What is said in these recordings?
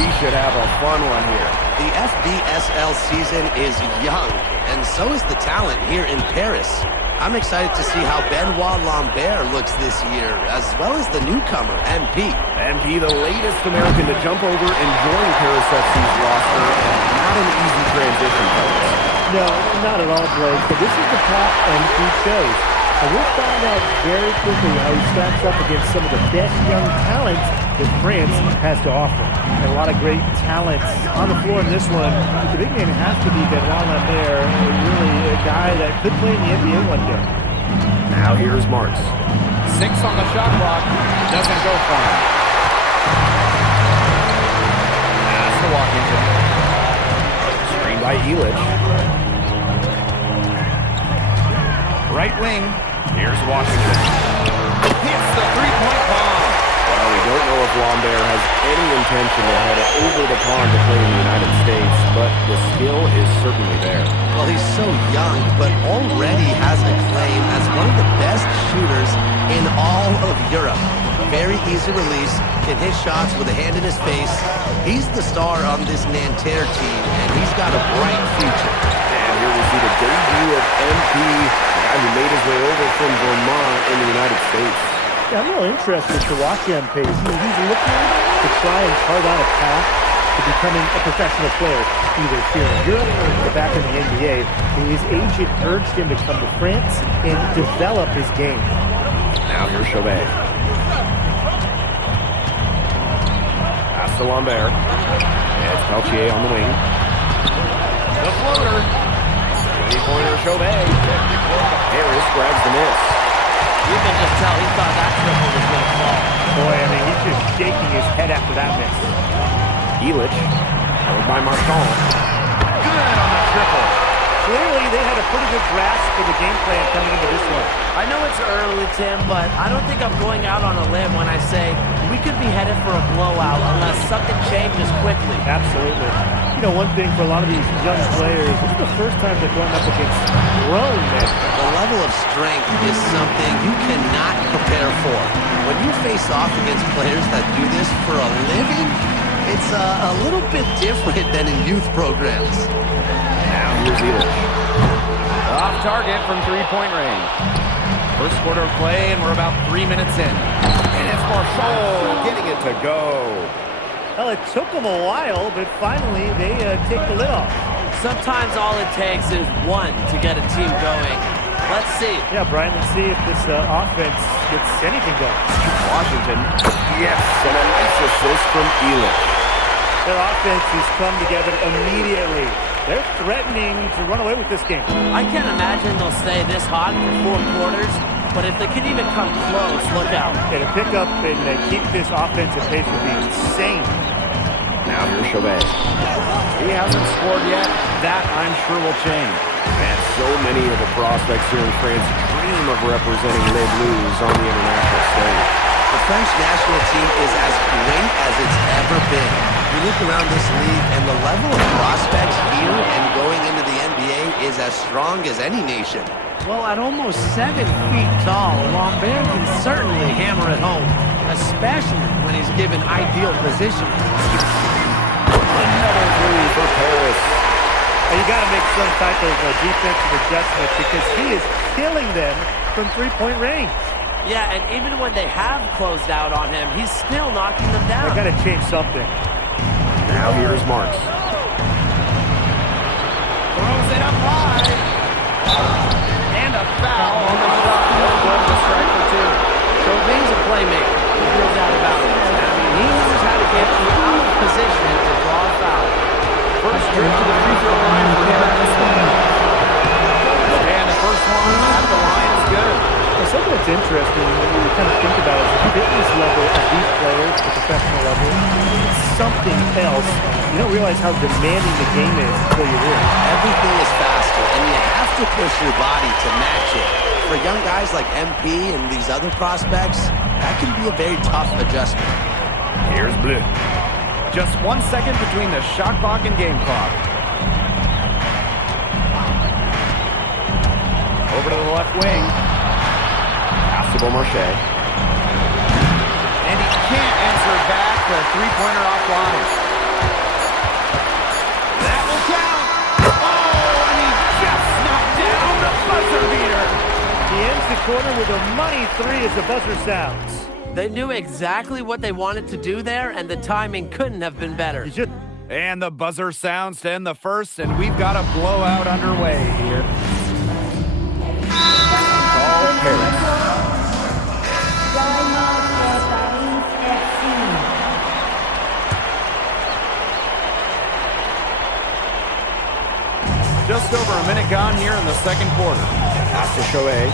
we should have a fun one here. The FBSL season is young, and so is the talent here in Paris. I'm excited to see how Benoit Lambert looks this year, as well as the newcomer, MP. MP, the latest American to jump over and join Paris FC's roster, and not an easy transition, folks. No, not at all, Blake, but this is the path MP chose. And we'll find out very quickly how he stacks up against some of the best young talents that France has to offer. And a lot of great talents on the floor in this one. But the big man has to be Benoit Lambert, really a guy that could play in the NBA one day. Now here's Marks. 6 on the shot clock. Doesn't go for him. Pass to Washington. Screen by Elich. Right wing. Here's Washington. Hits the three-point bomb. Well, we don't know if Lambert has any intention to head over the pond to play in the United States, but the skill is certainly there. Well, he's so young, but already has a claim as one of the best shooters in all of Europe. Very easy release, can hit shots with a hand in his face. He's the star on this Nanterre team, and he's got a bright future. And here we see the debut of MP, who made his way over from Vermont in the United States. Yeah, I'm real interested to watch MP. He's looking to try and chart out a path to becoming a professional player, either here in Europe or back in the NBA. His agent urged him to come to France and develop his game. Now here's Chauvet. Pass to Lambert. It's Peltier on the wing. The floater. Three-pointer Chauvet. Harris grabs the miss. You can just tell he thought that triple was going to fall. Boy, I mean, he's just shaking his head after that miss. Elich, held by Marchand. Good on the triple. Clearly, they had a pretty good grasp for the game plan coming into this one. I know it's early, Tim, but I don't think I'm going out on a limb when I say we could be headed for a blowout unless something changes quickly. Absolutely. You know, one thing for a lot of these young players, this is the first time they're going up against grown men. The level of strength is something you cannot prepare for. When you face off against players that do this for a living, it's a little bit different than in youth programs. Now here's Elich. Off target from three-point range. First quarter of play, and we're about 3 minutes in. And it's Marchand getting it to go. Well, it took them a while, but finally they take the lid off. Sometimes all it takes is one to get a team going. Let's see. Yeah, Brian, let's see if this offense gets anything going. Washington. Yes, and a nice assist from Elich. Their offense has come together immediately. They're threatening to run away with this game. I can't imagine they'll stay this hot for 4 quarters, but if they can even come close, look out. Yeah, to pick up and keep this offensive pace would be insane. Now here's Chauvet. He hasn't scored yet. That, I'm sure, will change. And so many of the prospects here in France dream of representing Les Bleus on the international stage. The French national team is as great as it's ever been. You look around this league, and the level of prospects here and going into the NBA is as strong as any nation. Well, at almost 7 feet tall, Lambert can certainly hammer it home, especially when he's given ideal position. Another three for Paris. And you got to make some type of defensive adjustment because he is killing them from three-point range. Yeah, and even when they have closed out on him, he's still knocking them down. They've got to change something. Now here's Marks. Throws it up high. And a foul on the shot. No good to strike for 2. Chauvet's a playmaker. There's no doubt about it. I mean, he knows how to get you out of position to draw a foul. First trip to the free throw line for him at this one. And the first one at the line is good. Something that's interesting when you kind of think about it is the fitness level of these players, the professional level, it's something else. You don't realize how demanding the game is until you're here. Everything is faster, and you have to push your body to match it. For young guys like MP and these other prospects, that can be a very tough adjustment. Here's Bleu. Just 1 second between the shot clock and game clock. Over to the left wing. Marche. And he can't answer back. The three-pointer offline. the corner with a money three as the buzzer sounds. They knew exactly what they wanted to do there, and the timing couldn't have been better. And the buzzer sounds to end the first, and we've got a blowout underway here. Call Paris. Just over a minute gone here in the second quarter. Pass to Shohei.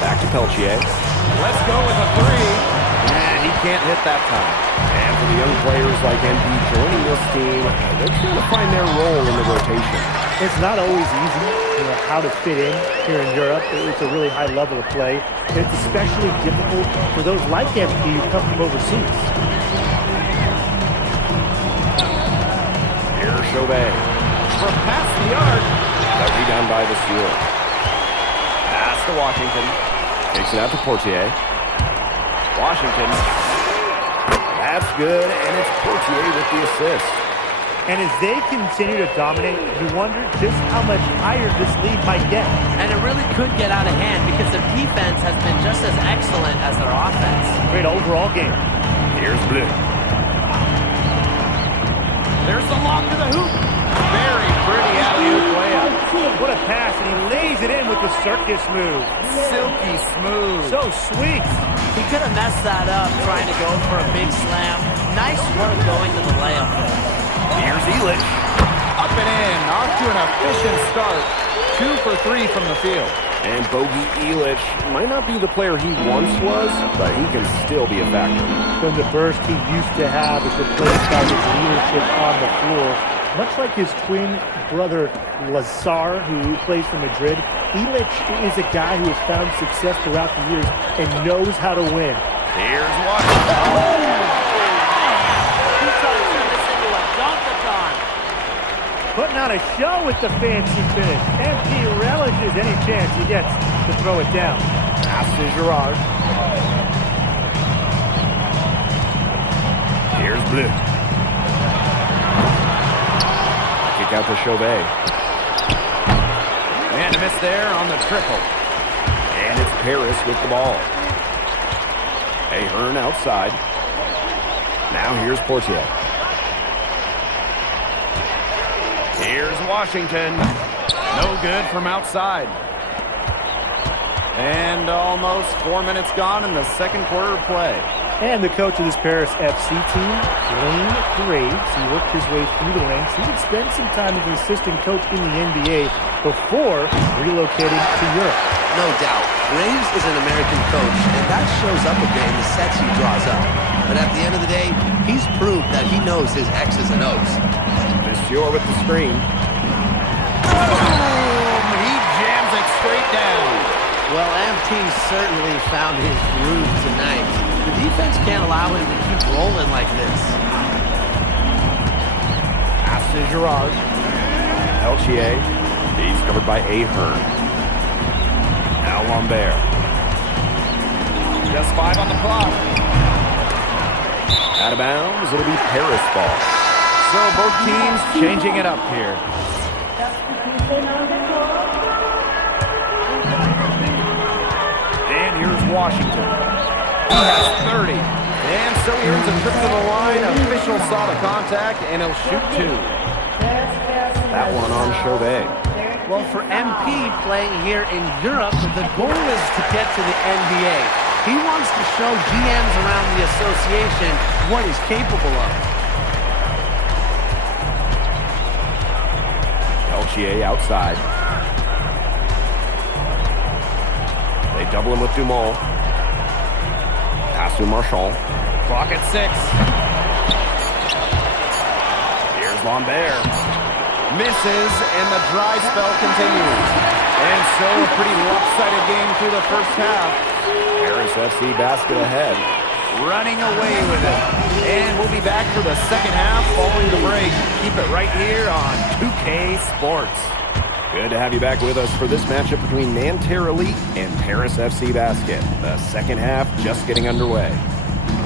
Back to Peltier. Let's go with a three. And he can't hit that time. And for the young players like MP joining this team, they're trying to find their role in the rotation. It's not always easy, how to fit in here in Europe. It's a really high level of play. It's especially difficult for those like MP who come from overseas. Here's Shohei. From past the arc. The rebound by the steal. Pass to Washington. Takes it out to Portier. Washington. That's good, and it's Portier with the assist. And as they continue to dominate, you wonder just how much higher this lead might get. And it really could get out of hand because their defense has been just as excellent as their offense. Great overall game. Here's Blue. There's the lob to the hoop. Very pretty alley-oop layup. What a pass, and he lays it in with the circus move. Silky smooth. So sweet. He could have messed that up trying to go for a big slam. Nice work going to the layup there. Here's Elich. Up and in. Off to an efficient start. 2 for 3 from the field. And Bogey Elich might not be the player he once was, but he can still be a factor. Then the burst he used to have is replaced by his leadership on the floor. Much like his twin brother Lazar, who plays for Madrid, Elich is a guy who has found success throughout the years and knows how to win. Here's Washington. He's trying to turn this into a dunk-a-thon. Putting on a show with the fancy finish. MP relishes any chance he gets to throw it down. Pass to Gerard. Here's Blue. Kick out to Shohei. And a miss there on the triple. And it's Paris with the ball. Ahern outside. Now here's Portier. Here's Washington. No good from outside. And almost 4 minutes gone in the second quarter of play. And the coach of this Paris FC team, Wayne Graves, he worked his way through the ranks. He would spend some time as an assistant coach in the NBA before relocating to Europe. No doubt, Graves is an American coach, and that shows up a bit in the sets he draws up. But at the end of the day, he's proved that he knows his X's and O's. Monsieur with the screen. Boom! He jams it straight down. Well, MT certainly found his groove tonight. The defense can't allow him to keep rolling like this. Pass to Gerard. Peltier. He's covered by Ahern. Now Lambert. Just 5 on the clock. Out of bounds. It'll be Paris ball. So both teams changing it up here. And here's Washington. He has 30. And so he earns a trip to the line. Official saw the contact, and he'll shoot 2. That one on Shohei. Well, for MP playing here in Europe, the goal is to get to the NBA. He wants to show GMs around the association what he's capable of. Peltier outside. They double him with Dumont. Pass to Marchand. Clock at 6. Here's Lambert. Misses, and the dry spell continues. And so a pretty lopsided game through the first half. Paris FC basket ahead. Running away with it. And we'll be back for the second half following the break. Keep it right here on 2K Sports. Good to have you back with us for this matchup between Nanterre Elite and Paris FC Basket. The second half just getting underway.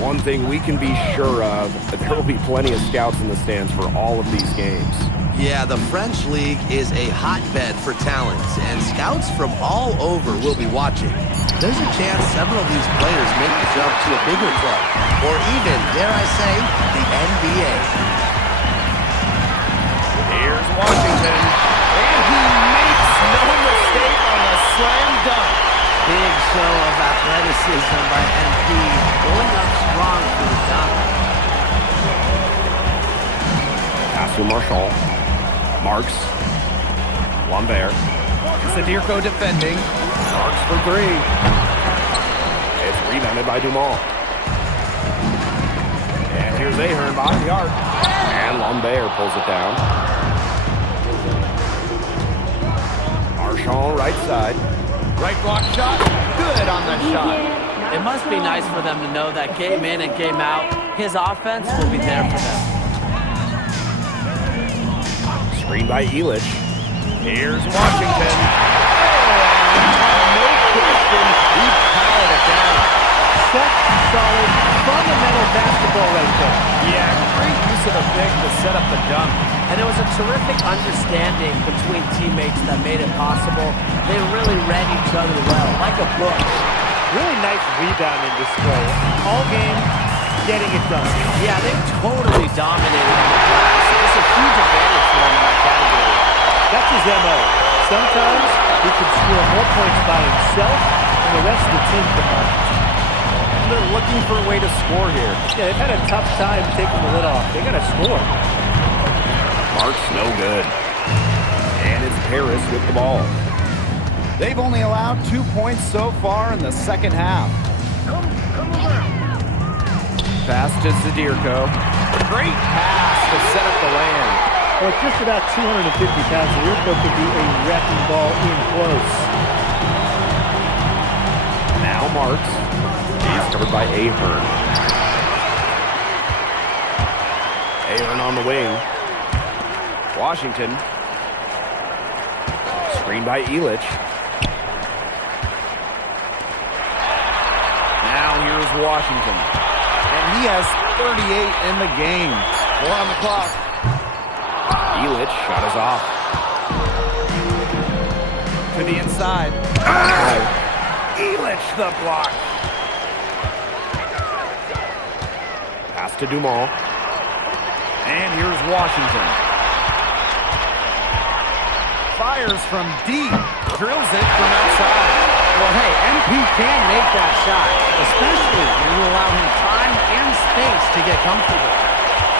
One thing we can be sure of, there will be plenty of scouts in the stands for all of these games. Yeah, the French League is a hotbed for talent, and scouts from all over will be watching. There's a chance several of these players make the jump to a bigger club, or even, dare I say, the NBA. Here's Washington, and he makes no mistake on the slam dunk. Big show of athleticism by MP, going up strong for the dunk. Pass to Marshall. Marks. Lambert. Zadirko defending. Marks for three. It's rebounded by Dumont. And here's Ahern behind the arc. And Lambert pulls it down. Marshall right side. Right block shot. Good on the shot. It must be nice for them to know that game in and game out, his offense will be there for them. Screen by Elich. Here's Washington. Oh, no question, he powered it down. Such solid, fundamental basketball right there. Yeah, great use of the pick to set up the dunk. And it was a terrific understanding between teammates that made it possible. They really read each other well, like a book. Really nice rebounding display. All game, getting it done. Yeah, they totally dominated on the glass. It's a huge advantage for them in that category. That's his MO. Sometimes he can score more points by himself than the rest of the team combined. They're looking for a way to score here. Yeah, they've had a tough time taking the lid off. They got to score. Marks no good. And it's Paris with the ball. They've only allowed 2 points so far in the second half. Pass to Zadirko. Great pass to set up the land. Well, at just about 250 pounds, Zadirko could be a wrecking ball in close. Now Marks. He's covered by Ahern. Ahern on the wing. Washington. Screen by Elich. Now here's Washington. And he has 38 in the game. 4 on the clock. Elich shot is off. To the inside. Elich the block. Pass to Dumont. And here's Washington. Fires from deep. Drills it from outside. Well, hey, MP can make that shot, especially when you allow him time and space to get comfortable.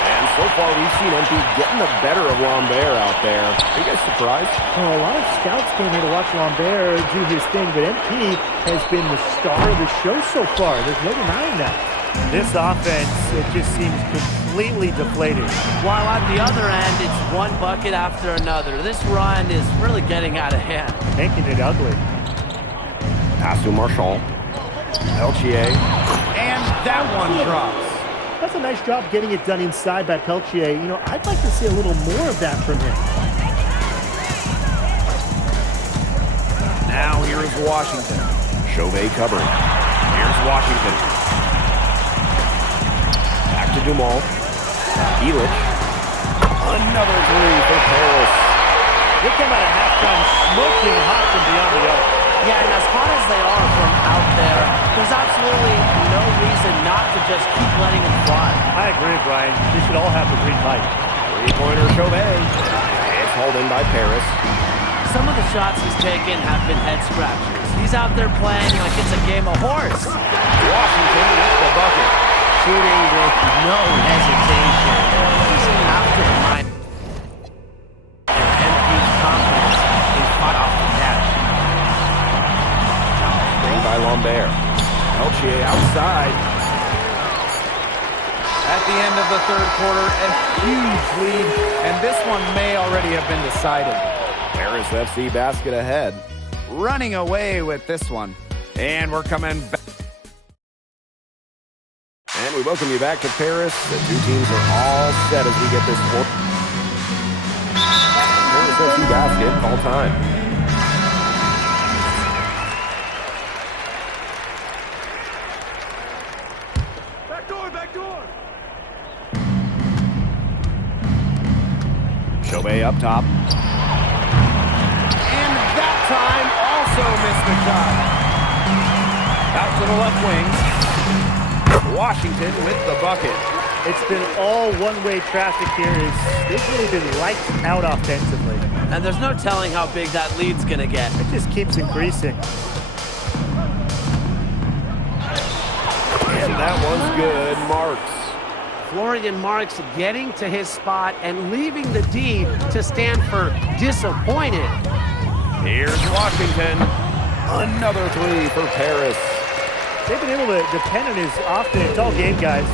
And so far, we've seen MP getting the better of Lambert out there. Are you guys surprised? Well, a lot of scouts came here to watch Lambert do his thing, but MP has been the star of the show so far. There's no denying that. This offense, it just seems completely deflated. While at the other end, it's one bucket after another. This run is really getting out of hand. Making it ugly. Pass to Marshall. Peltier. And that one drops. That's a nice job getting it done inside by Peltier. You know, I'd like to see a little more of that from him. Now here's Washington. Chauvet covering. Here's Washington. Back to Dumont. Elich. Another three for Paris. They came out of halftime smoking hot from beyond the arc. Yeah, and as hot as they are from out there, there's absolutely no reason not to just keep letting them fly. I agree, Brian. They should all have the green light. Three-pointer Chauvet. It's hauled in by Paris. Some of the shots he's taken have been head scratchers. He's out there playing like it's a game of horse. Washington with the bucket. Shooting with no hesitation. He's after the mind. And MP's confidence is hot off the net. Screen by Lambert. Peltier outside. At the end of the third quarter, a huge lead, and this one may already have been decided. Paris FC basket ahead. Running away with this one. And we're coming back. And we welcome you back to Paris. The two teams are all set as we get this fourth. Paris FC basket, call time. Chauvet up top. And that time also missed the shot. Out to the left wing. Washington with the bucket. It's been all one-way traffic here. They've really been lights out offensively. And there's no telling how big that lead's going to get. It just keeps increasing. And that one's good. Marks. Florian Marks getting to his spot and leaving the D to stand for disappointed. Here's Washington. Another three for Paris. They've been able to depend on his offense. It's all game, guys.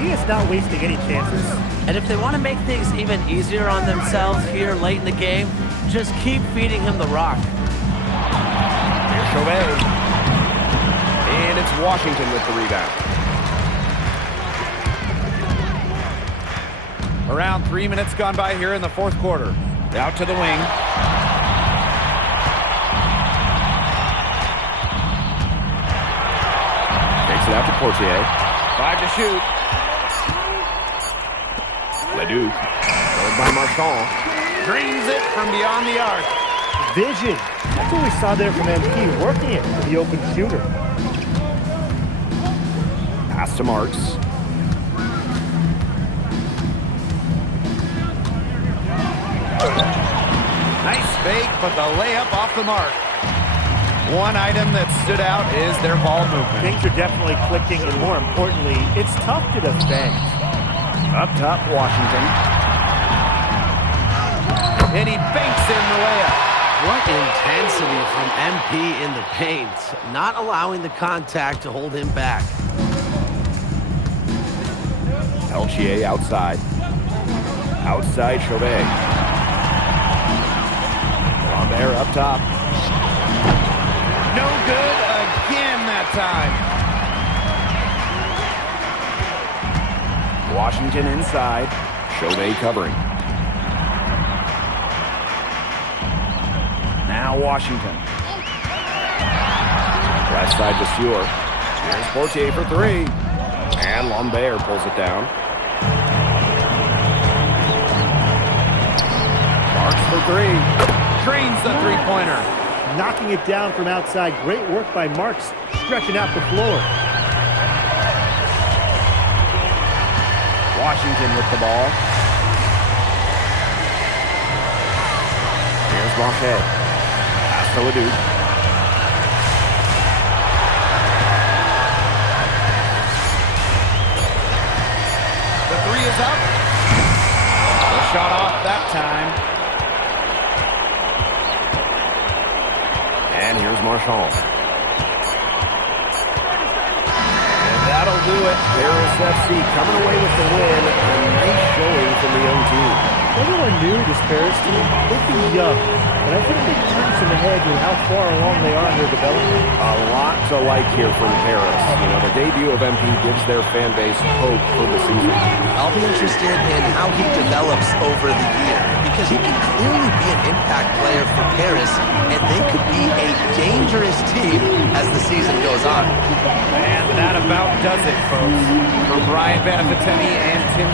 He is not wasting any chances. And if they want to make things even easier on themselves here late in the game, just keep feeding him the rock. Here's Chauvet. And it's Washington with the rebound. Around 3 minutes gone by here in the fourth quarter. Out to the wing. Takes it out to Portier. 5 to shoot. Leduc. Held by Marchand. Drains it from beyond the arc. Vision. That's what we saw there from MP, working it for the open shooter. Pass to Marks. Nice fake, but the layup off the mark. One item that stood out is their ball movement. Things are definitely clicking, and more importantly, it's tough to defend. Up top, Washington. And he banks in the layup. What intensity from MP in the paint, not allowing the contact to hold him back. Peltier outside. Outside Chauvet. Lambert up top. No good again that time. Washington inside. Chauvet covering. Now Washington. Left side to Stewart. Here's Portier for three. And Lambert pulls it down. Marks for three. Drains the three-pointer. Knocking it down from outside. Great work by Marks, stretching out the floor. Washington with the ball. Here's Blanchet. Pass to Leduc. The three is up. The shot off that time. And here's Marchand. And that'll do it. Paris FC coming away with the win. A nice showing from the young team. Everyone knew this Paris team. They've been young, but I think they've turned some ahead with how far along they are in their development. A lot to like here from Paris. You know, the debut of MP gives their fan base hope for the season. I'll be interested in how he develops over the year because he can clearly be an impact player for Paris, and they could be a dangerous team as the season goes on. And that about does it, folks. For Brian Banafiteni and Tim